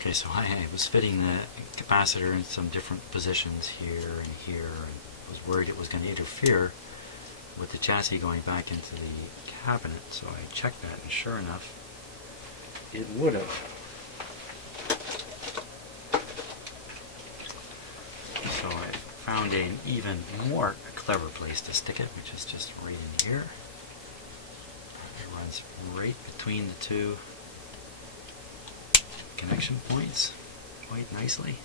Okay, so I was fitting the capacitor in some different positions here and here, and was worried it was going to interfere with the chassis going back into the cabinet, so I checked that, and sure enough, it would have. So I found an even more clever place to stick it, which is just right in here. It runs right between the two connection points quite nicely.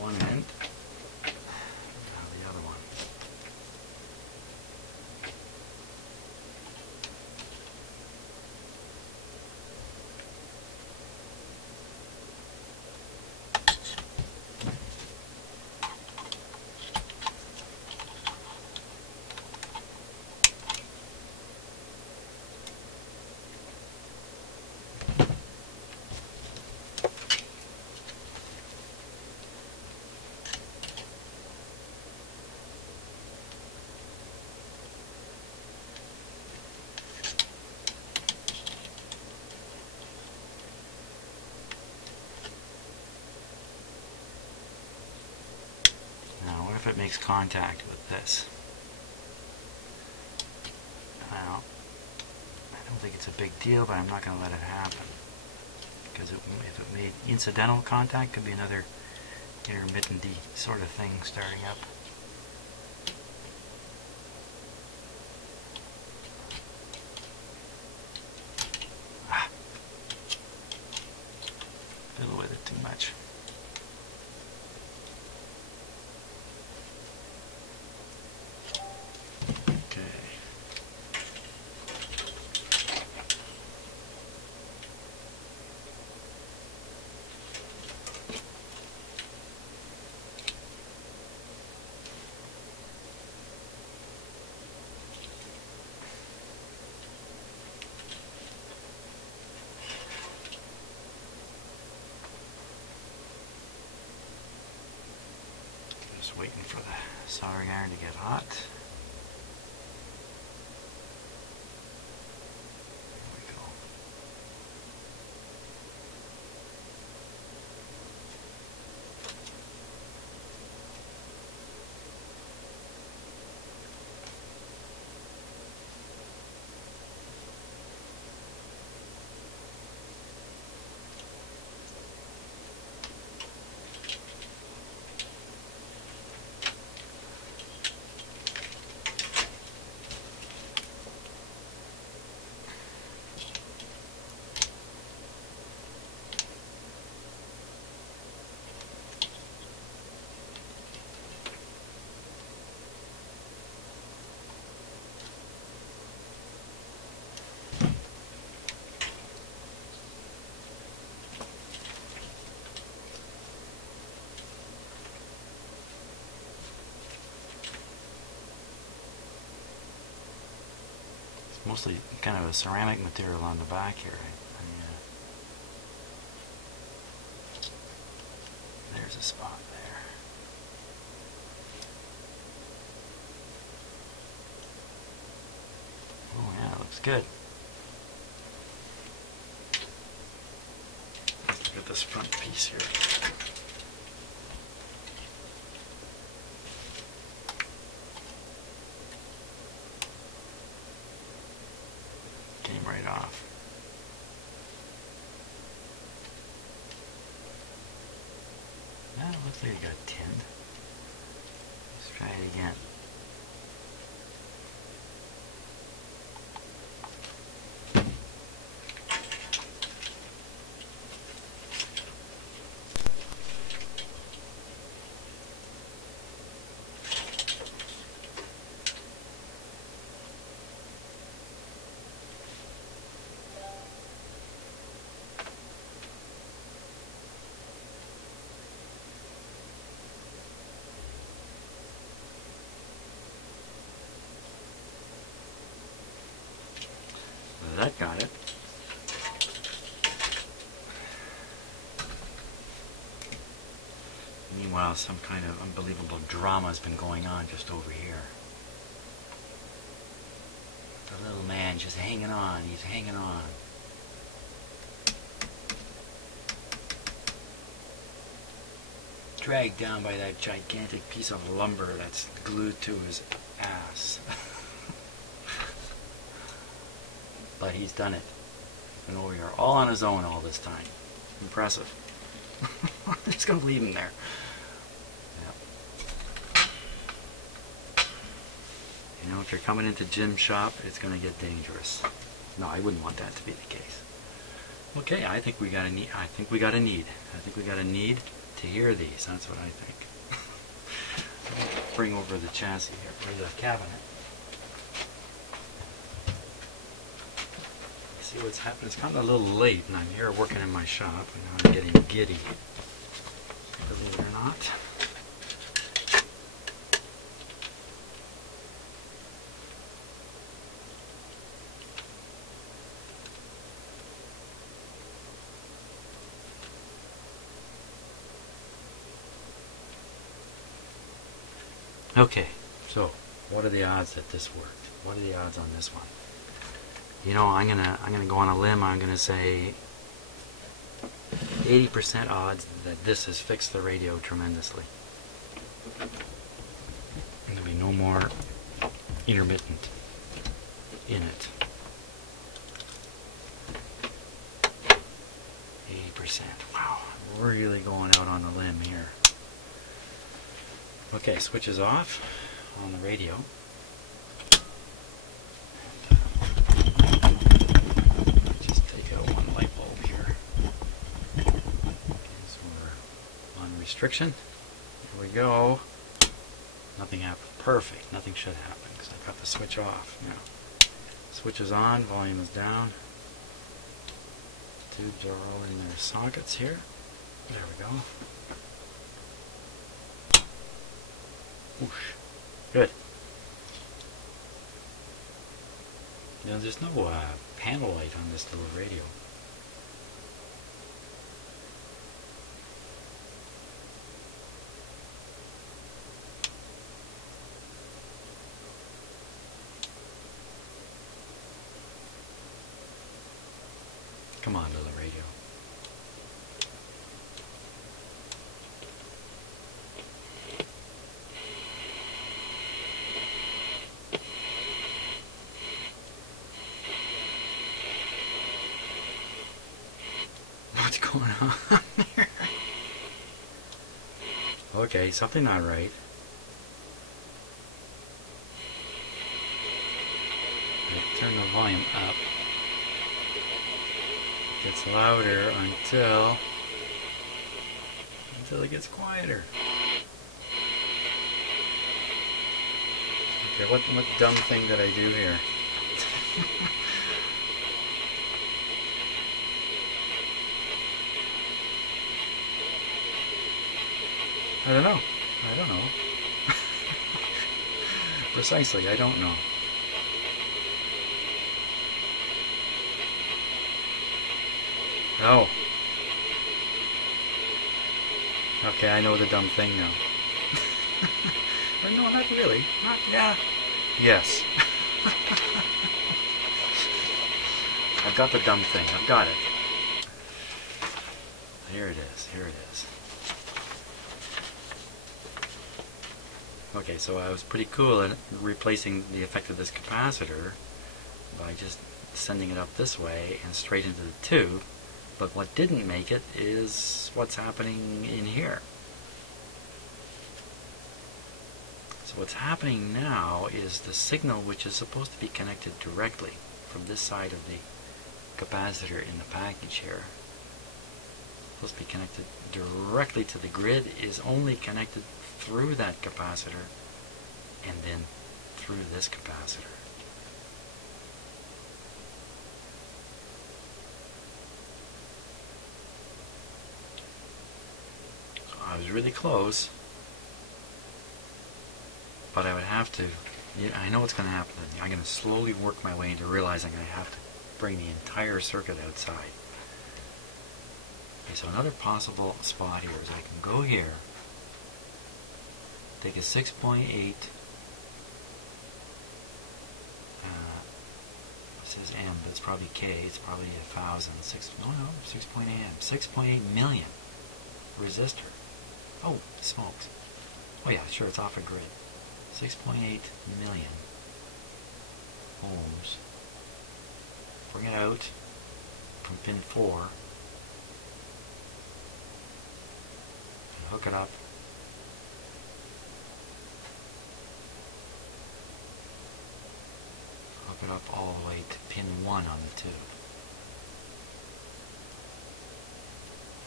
One end, now the other one. If it makes contact with this. Well, I don't think it's a big deal, but I'm not going to let it happen. Because if it made incidental contact, it could be another intermittent sort of thing starting up. Fiddle with it too much. Just waiting for the soldering iron to get hot. There we go. Mostly kind of a ceramic material on the back here. There's a spot there. Oh yeah, it looks good. Let's look at this front piece here. Right off. Now it looks like it got tinned. Let's try it again. that got it. Meanwhile, some kind of unbelievable drama has been going on just over here. The little man just hanging on. He's hanging on. Dragged down by that gigantic piece of lumber that's glued to his ass. But he's done it. He's been over here all on his own all this time. Impressive. I'm just going to leave him there. Yep. You know, if you're coming into gym shop, it's going to get dangerous. No, I wouldn't want that to be the case. Okay, I think we got a need. I think we got a need to hear these. That's what I think. Bring over the chassis here, or the cabinet. See what's happening. It's gotten a little late, and I'm here working in my shop, and I'm getting giddy. Believe it or not. Okay, so what are the odds that this worked? What are the odds on this one? You know, I'm gonna go on a limb. I'm gonna say 80% odds that this has fixed the radio tremendously. There'll be no more intermittent in it. 80%. Wow, I'm really going out on a limb here. Okay, switch is off on the radio. Just take out one light bulb here. Okay, so we're on restriction. Here we go. Nothing happened. Perfect. Nothing should happen because I got the switch off. Now, switch is on, volume is down. Tubes are all in their sockets here. There we go. Whoosh. Good. Now there's no panel light on this little radio. Come on, little radio. What's going on here? Okay, something not right. Turn the volume up. It gets louder until it gets quieter. Okay, what dumb thing did I do here? I don't know. Precisely, I don't know. Oh. Okay, I know the dumb thing now. Or no, not really. Yeah. Yes. I've got the dumb thing. I've got it. Here it is. Here it is. Okay, so I was pretty cool at replacing the effect of this capacitor by just sending it up this way and straight into the tube. But what didn't make it is what's happening in here. So what's happening now is the signal, which is supposed to be connected directly from this side of the capacitor in the package here, supposed to be connected directly to the grid, is only connected through that capacitor and then through this capacitor. So I was really close, but I would have to, I know what's going to happen. I'm going to slowly work my way into realizing I have to bring the entire circuit outside. Okay, so another possible spot here is I can go here, take a 6.8, it says M, but it's probably K, it's probably 1,000, 6.8 million resistor. Oh, smokes. Oh yeah, sure, it's off a grid. 6.8 million ohms. Bring it out from pin 4 and hook it up. Hook it up all the way to pin 1 on the tube.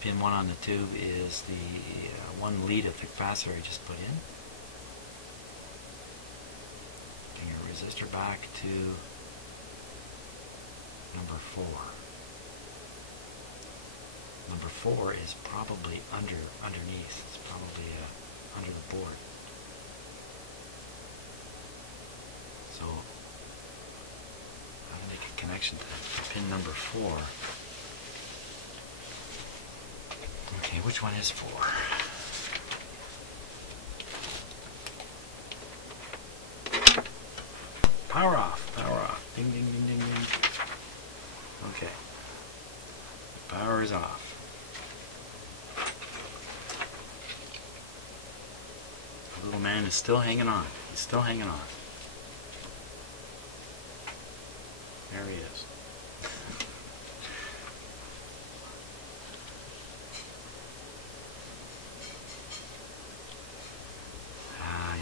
Pin 1 on the tube is the 1 lead of the capacitor I just put in. Bring your resistor back to number 4. Number 4 is probably underneath. It's probably under the board. So I'll make a connection to pin number 4. Okay, which one is 4? Power off, power off. Ding, ding, ding, ding, ding. Okay. Power is off. The little man is still hanging on. He's still hanging on. There he is.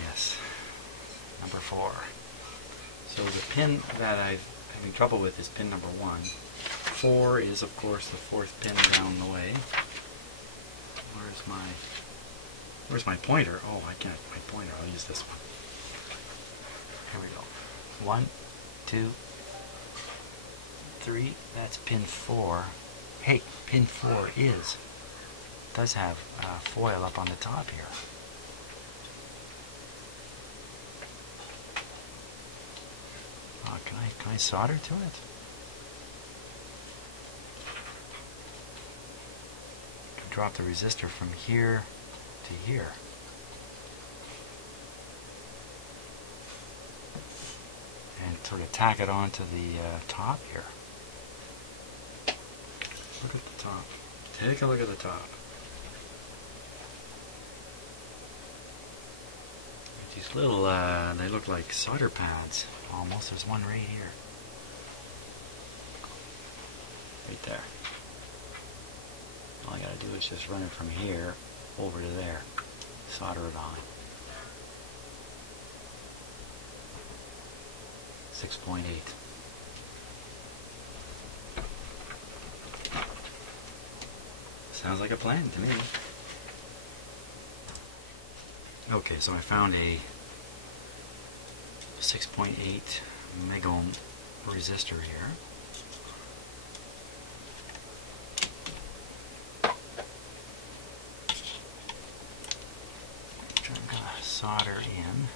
Yes. Number 4. So the pin that I'm having trouble with is pin number 1. 4 is, of course, the 4th pin down the way. Where's my pointer? Oh, I can't. My pointer. I'll use this one. Here we go. 1, 2, 3. That's pin 4. Hey, pin 4 does have foil up on the top here. Oh, can I solder to it? Drop the resistor from here to here. And sort of tack it onto the top here. Look at the top. Take a look at the top. These little, they look like solder pads almost. There's one right here. Right there. All I gotta do is just run it from here over to there. Solder it on. 6.8. Sounds like a plan to me. Okay, so I found a 6.8 megohm resistor here. Which I'm going to solder in.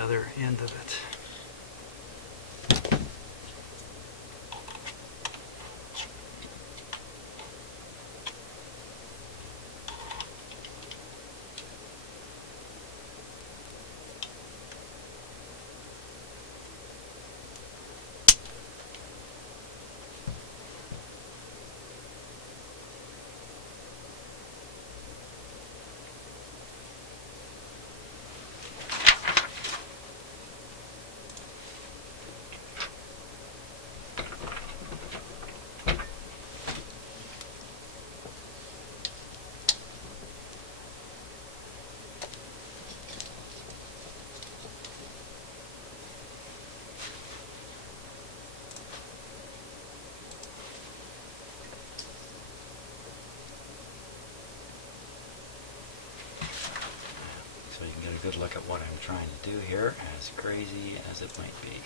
Other end of it. good look at what I'm trying to do here, as crazy as it might be.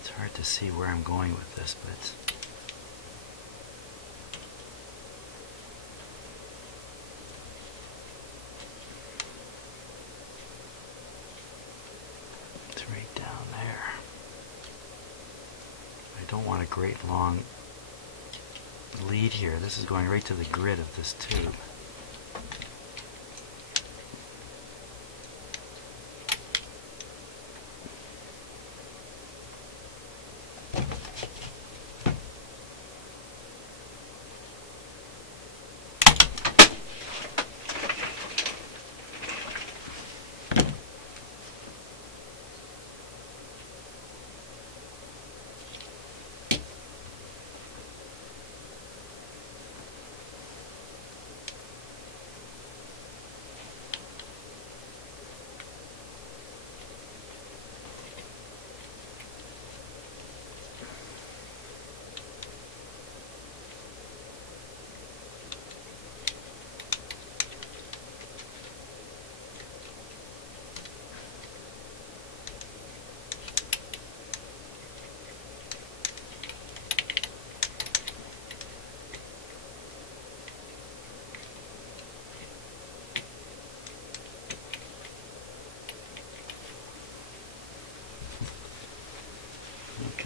It's hard to see where I'm going with this, but it's right down there. I don't want a great long lead here. This is going right to the grid of this tube.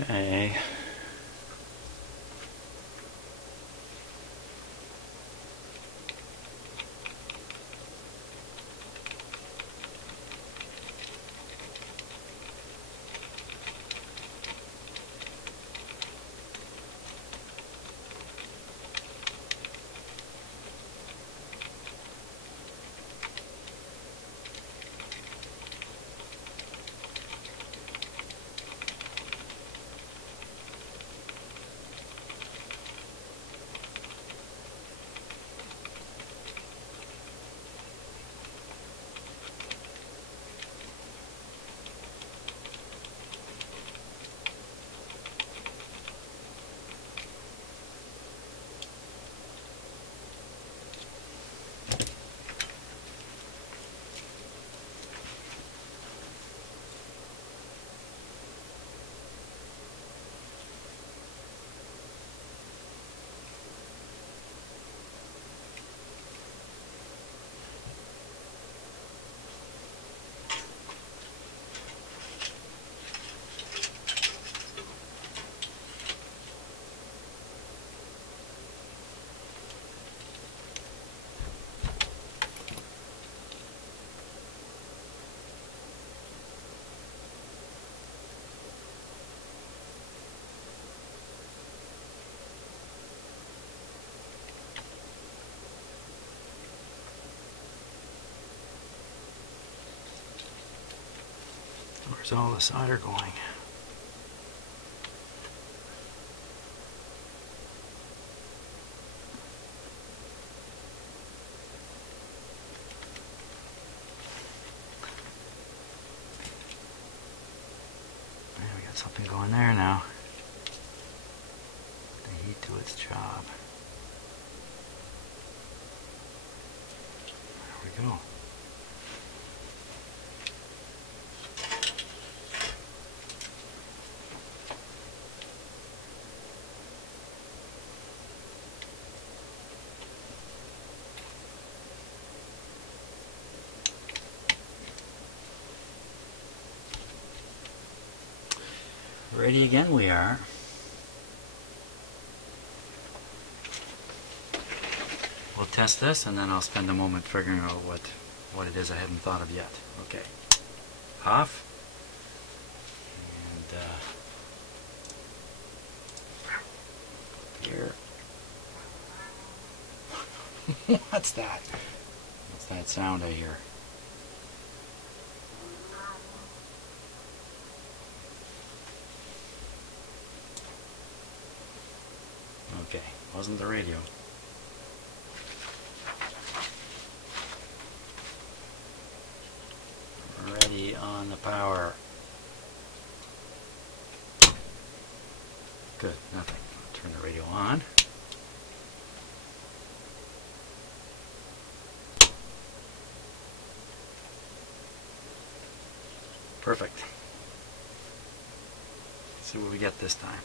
Okay. Where's all the solder going? We got something going there now. The heat to its job. There we go. Ready again we are. We'll test this and then I'll spend a moment figuring out what it is I haven't thought of yet. Okay. Off. And here. What's that? What's that sound I hear? Okay, wasn't the radio. Ready on the power. Good, nothing. I'll turn the radio on. Perfect. Let's see what we get this time.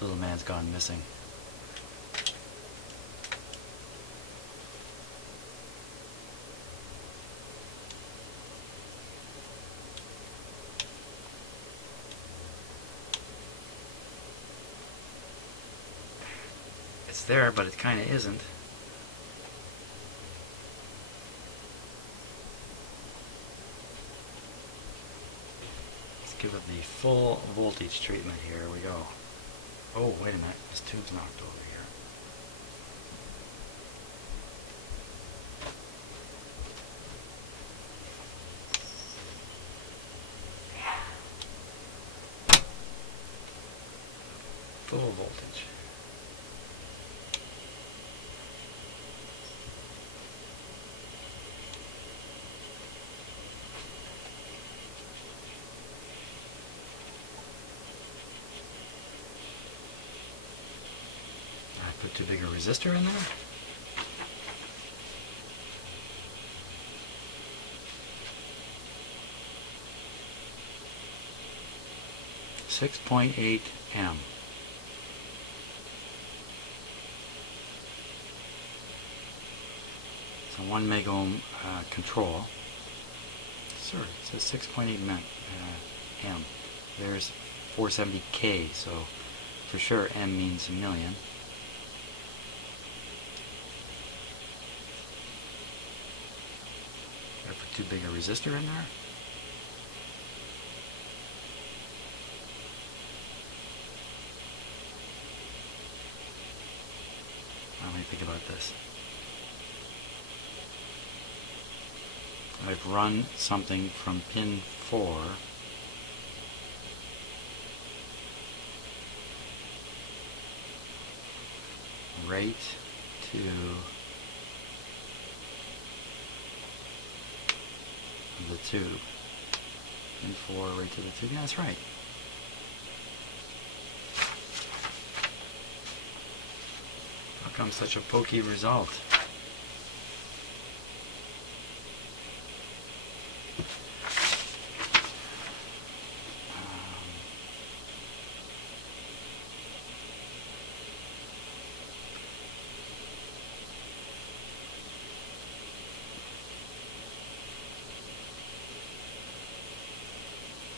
Little man's gone missing. It's there, but it kind of isn't. Let's give it the full voltage treatment. Here we go. Oh, wait a minute. This tube's knocked over here. Full voltage. Put too big a resistor in there. .8 M. It's a 1 megohm control. Sure, it says 6.8 M. There's 470K, so for sure M means a million. Did I put too big a resistor in there? Let me think about this. I've run something from pin 4 right to the tube. Pin 4 right to the tube. Yeah, that's right. How come such a pokey result?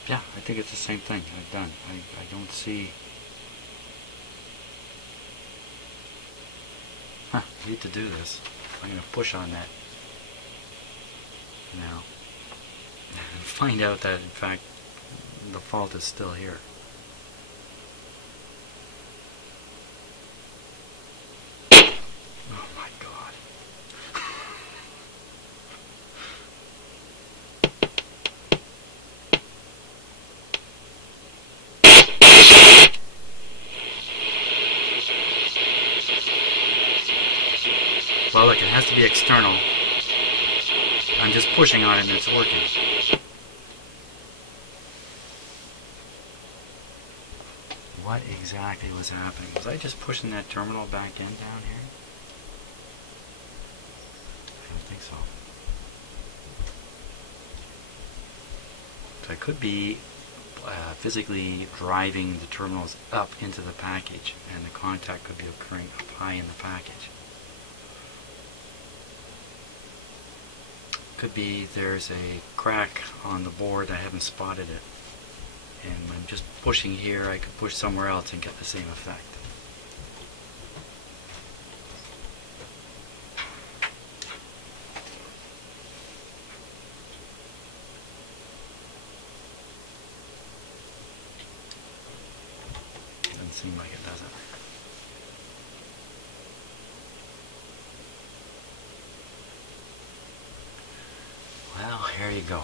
Yeah, I think it's the same thing I've done. I don't see... Huh, I need to do this. I'm going to push on that now and find out that in fact the fault is still here. Oh my God. Well, look, it has to be external. I'm just pushing on it and it's working. What exactly was happening? Was I just pushing that terminal back in down here? I don't think so. So I could be physically driving the terminals up into the package, and the contact could be occurring up high in the package. Could be there's a crack on the board, I haven't spotted it, and when I'm just pushing here I could push somewhere else and get the same effect. Doesn't seem like it, does it? Well, here you go.